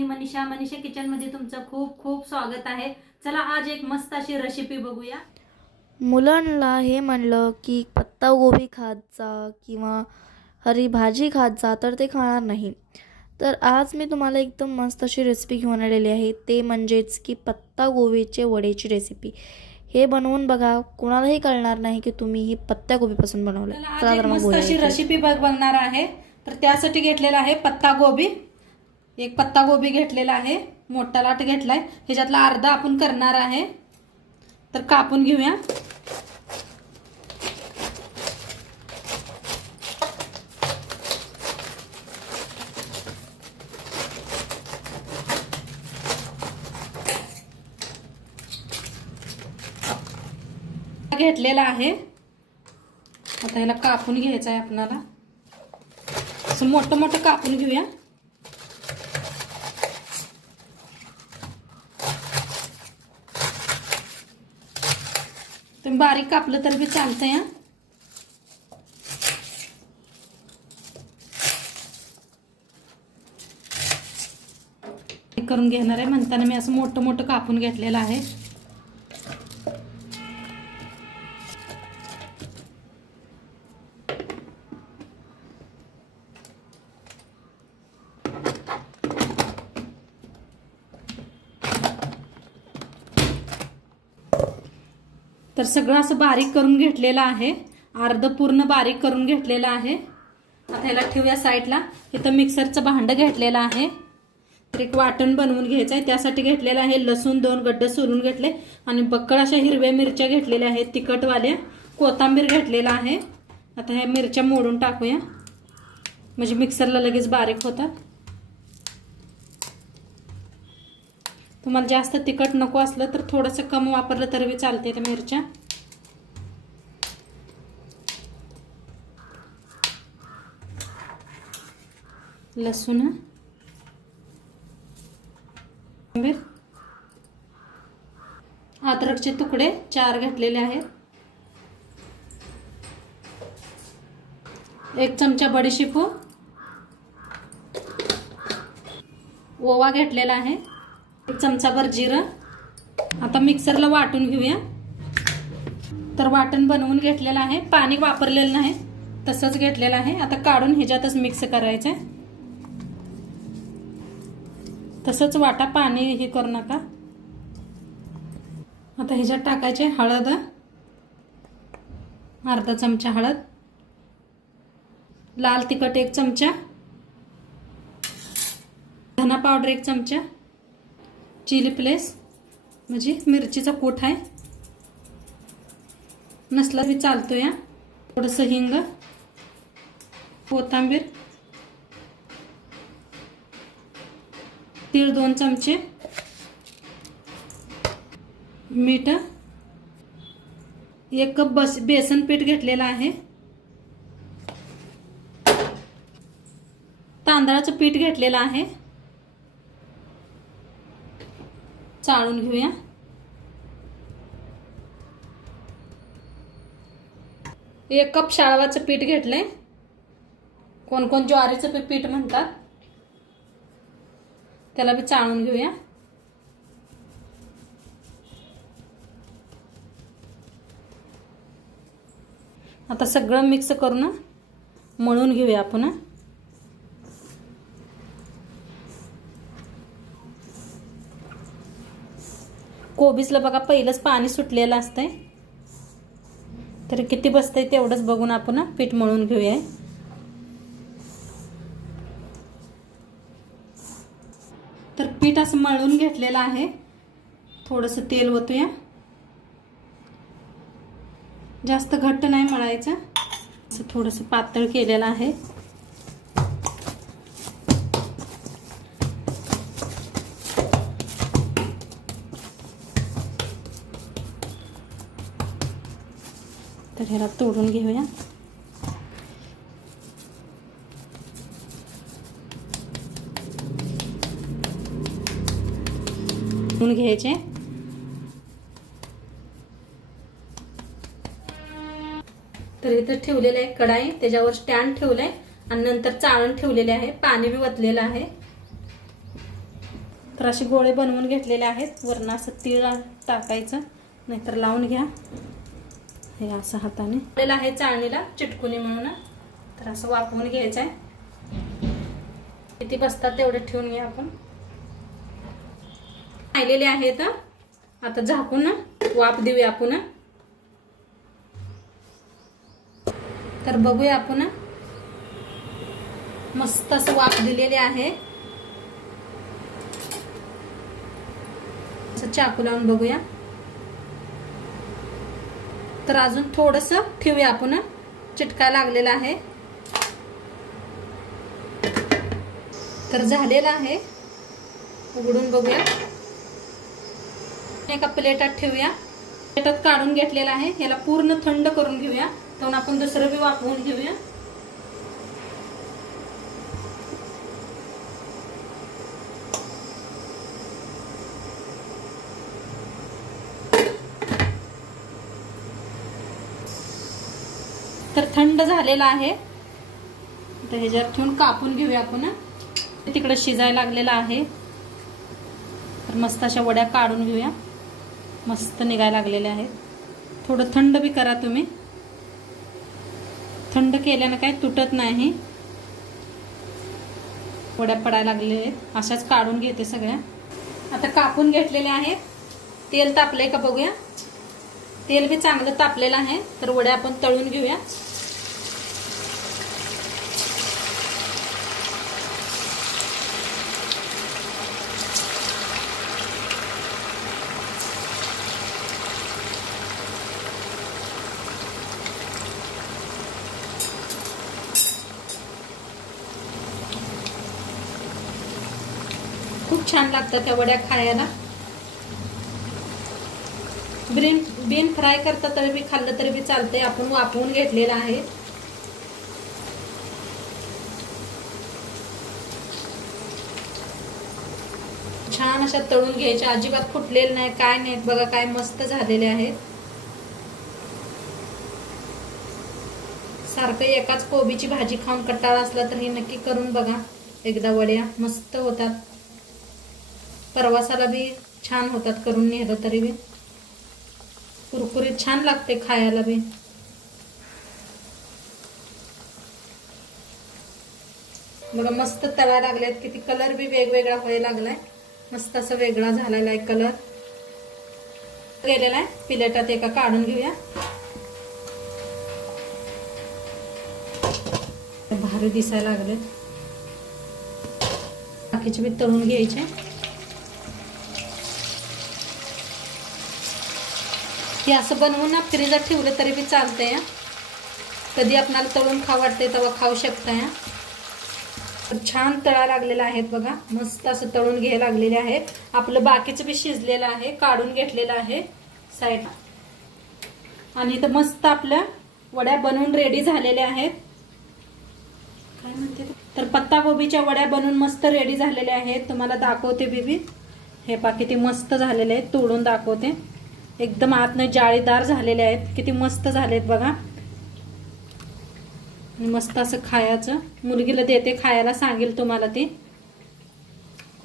मी Manisha kitchen मध्ये तुमचं खूप खूप स्वागत आहे। चला आज एक मस्त अशी रेसिपी बघूया। मुलांना हे म्हणलं की पत्तागोबी खात जा किंवा हरी भाजी खात जा तर ते खाणार नाही। तर आज मी तुम्हाला एकदम मस्त अशी रेसिपी घेऊन आलेली आहे, ते म्हणजेच की पत्तागोबीचे वड्याची रेसिपी। हे बनवून बघा, कोणालाही कळणार नाही की तुम्ही ही पत्तागोबीपासून बनवलं। चला आज एक मस्त अशी रेसिपी बघणार आहे। तर त्यासाठी घेतलेला आहे पत्तागोबी। एक पत्तागोबी घेतलेला आहे, मोठा लाट घेतलाय, ह्याच्यातला अर्धा आपण करणार आहे। तर कापून घेऊया। घेतलेला आहे, आता ह्याला कापून घ्यायचं आहे आपल्याला। असं मोठं मोठं कापून घेऊया। तुम्ही बारीक कापलं तर बी चालतंय। करून घेणार आहे म्हणताना मी असं मोठं मोठं कापून घेतलेलं आहे। तर सगळं असं बारीक करून घेतलेलं आहे, अर्ध पूर्ण बारीक करून घेतलेलं आहे। आता ह्याला ठेवूया साईडला। इथं मिक्सरचं भांडं घेतलेलं आहे, तर एक वाटण बनवून घ्यायचं आहे। त्यासाठी घेतलेलं आहे लसूण 2 गड्डे सोलून घेतले आणि बक्कळ अशा हिरव्या मिरच्या घेतलेल्या आहेत तिखटवाल्या, कोथिंबीर घेतलेला आहे। आता ह्या मिरच्या मोडून टाकूया, म्हणजे मिक्सरला लगेच बारीक होतात। तुम्हाला जास्त तिखट नको असलं तर थोडंसं कम वापरलं तरी चालते त्या मिरच्या। लसूण, अद्रकचे तुकडे 4 घेतलेले आहेत, 1 चमचा बडीशेप, ओवा घेतलेला आहे, 1 चमचाभर जिरं। आता मिक्सरला वाटून घेऊया। तर वाटण बनवून घेतलेलं आहे, पाणी वापरलेलं नाही, तसंच घेतलेलं आहे। आता काढून ह्याच्यातच मिक्स करायचं आहे, तसंच वाटा, पाणी हे करू नका। आता ह्याच्यात टाकायचे हळद, अर्धा चमचा हळद, लाल तिखट 1 चमचा, धना पावडर 1 चमचा, चिली फ्लेक्स म्हणजे मिरचीचा कूट आहे, नसला तरी चालतोय। थोडंसं हिंग, कोथिंबीर, तीळ 2 चमचे, मीठ, 1 कप बेसन पीठ घेतलेलं आहे, तांदळाचं पीठ घेतलेलं आहे, चाळून घेऊया। 1 कप शाळवाचं पीठ घेतलंय, कोण कोण ज्वारीचं पीठ म्हणतात, त्याला बी चाळून घेऊया। आता सगळं मिक्स करून मळून घेऊया आपण। कोबीसला बघा पहिलंच पाणी सुटलेलं असतंय, तर किती बसतंय तेवढंच बघून आपण पीठ मळून घेऊया। तर पीठ असं मळून घेतलेलं आहे, थोडंसं तेल ओतूया। जास्त घट्ट नाही मळायचं, असं थोडंसं पातळ केलेलं आहे। तर ह्याला तोडून घेऊया। घ्यायचे, तर इथे ठेवलेले आहे कढाई, त्याच्यावर स्टँड ठेवलंय आणि नंतर चाळण ठेवलेले आहे, पाणी बी वतलेलं आहे। तर असे गोळे बनवून घेतलेले आहेत. वरनं असं तीळ टाकायचं, नाहीतर लावून घ्या. हे असं हाताने आलेलं आहे चाळणीला चिटकुनी म्हणून. तर असं वाफवून घ्यायचं आहे. किती बसतात तेवढे ठेवून घ्या आपण. राहिलेले आहेत. आता झाकून वाफ देऊया आपण. तर बघूया आपण. मस्त असं वाफ दिलेले आहे. असं चाकू लावून बघूया. तर अजून थोडस ठेवूया आपण. चिटकाय लागलेला आहे. तर झालेला आहे. उघडून बघूया. एका प्लेटात ठेवूया. प्लेटात काढून घेतलेला आहे. याला पूर्ण थंड करून घेऊया. तर आपण दुसरं बी वाफवून घेऊया. तर थंड झालेला आहे. तर ह्याच्यावर ठेवून कापून घेऊया आपण. तिकडे शिजायला लागलेला आहे. तर मस्त अशा वड्या काढून घेऊया. मस्त निघायला लागलेल्या आहेत. थोडं थंड बी करा तुम्ही. थंड केल्यानं काही तुटत नाही. वड्या पडायला लागलेल्या आहेत. अशाच काढून घेते सगळ्या. आता कापून घेतलेल्या आहेत. तेल तापलंय का बघूया. तेल बी चांगलं तापलेलं आहे. तर वड्या आपण तळून घेऊया. खूप छान लागतात त्या वड्या खायला. बिन फ्राय करता तरी बी खाल्लं तरी बी चालतंय. आपण वाफवून घेतलेला आहे. छान अशा तळून घ्यायच्या. अजिबात फुटलेले नाही, काय नाही. बघा काय मस्त झालेले आहेत. सारखं एकाच कोबीची भाजी खाऊन कंटाळा असला तर हे नक्की करून बघा एकदा. वड्या मस्त होतात. प्रवासाला बी छान होतात. करून नेलं तरी बी कुरकुरीत छान लागते खायला बी. बघा मस्त तळायला लागलेत. किती कलर बी वेगवेगळा व्हायला लागलाय. मस्त असं वेगळा झालेला आहे कलर. गेलेला आहे. प्लेटात एका काढून घेऊया. भारी दिसायला लागले. बाकीचे बी तळून घ्यायचे. हे असं बनवून ना फ्रीजर ठेवलं तरी बी चालतंय. कधी आपल्याला तळून खाऊ वाटते तेव्हा खाऊ शकताय. छान तळा लागलेला आहेत बघा. मस्त असं तळून घ्यायला लागलेले आहे. आपलं बाकीचं बी शिजलेलं आहे. काढून घेतलेलं आहे साईड. आणि इथं मस्त आपल्या वड्या बनवून रेडी झालेल्या आहेत. काय म्हणते तर पत्ता गोबीच्या वड्या बनवून मस्त रेडी झालेल्या आहेत. तुम्हाला दाखवते बीबी. हे पहा किती मस्त झालेले आहेत. तोडून दाखवते. एकदम आतनं जाळीदार झालेले आहेत. किती मस्त झालेत बघा. मस्त असं खायचं. मुलगीला देते खायला. सांगेल तुम्हाला ते.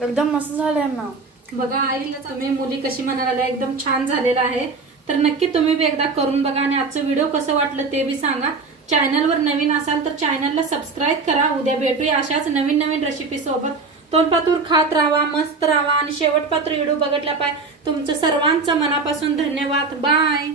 एकदम मस्त झाले ना. बघा आईला तुम्ही मुली कशी म्हणायला एकदम छान झालेला आहे. तर नक्की तुम्ही बी एकदा करून बघा. आणि आजचं व्हिडिओ कसं वाटलं ते बी सांगा. चॅनलवर नवीन असाल तर चॅनलला सबस्क्राईब करा. उद्या भेटूया अशाच नवीन नवीन रेसिपी सोबत. तोंडपातूर खात राहा, मस्त राहा. आणि शेवटपात्र व्हिडिओ बघितला पाहिजे. तुमचं सर्वांचं मनापासून धन्यवाद. बाय.